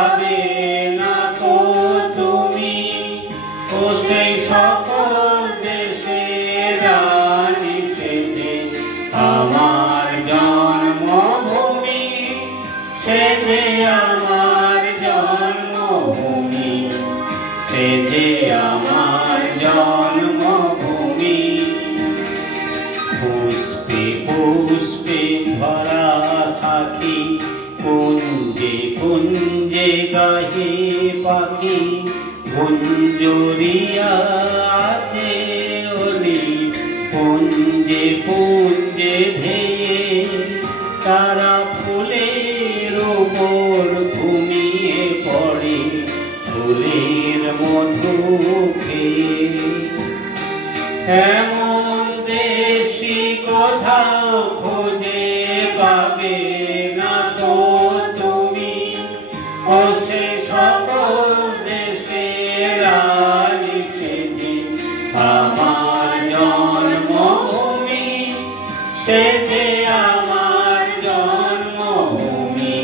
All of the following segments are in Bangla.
পাবে না তো তুমি ও সেই সকল দেশের রানী সেজে আমার জন্মভূমি সেজে আমার জন্মভূমি সেজে আমার জন্মভূমি পুষ্পে পুষ্পে ভরা সাখী কুঞ্জে কুঞ্জে গাহে পাখি গুঞ্জরিয়া আসে ওলি পুঞ্জে পুঞ্জে ধেয়ে তারা ফুলের উপর ঘুমিয়ে পড়ে ফুলের মধু খেয়ে এমন দেশি কোথাও খুঁজে পাবে না তো তুমি ও সে সকল দেশের রানী সেজে আমার জন্মভূমি সেজে আমার জন্মভূমি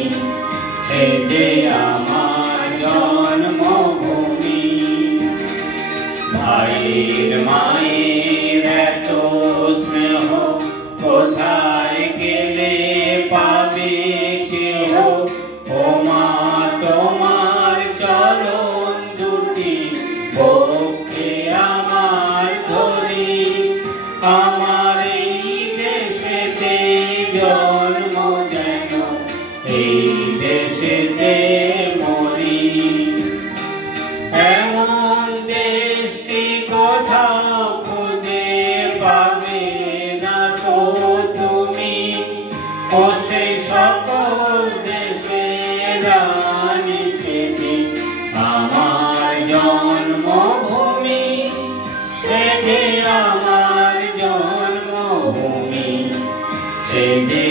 সেজে আমার জন্মভূমি ভাইয়ের মায়ের এত স্নেহ কোথায় গেলে পাবে কেহ ও মা তোমার চরণ দুটি পক্ষে আমার ধরি আমার এই দেশেতে জন্ম যেন এই দেশেতে মরি এমন দেশটি কোথাও খুঁজে পাবে না তো তুমি ও সেই সকল দেশের রানী সেজে আমার জন্মভূমি সেজে আমার জন্মভূমি সেজে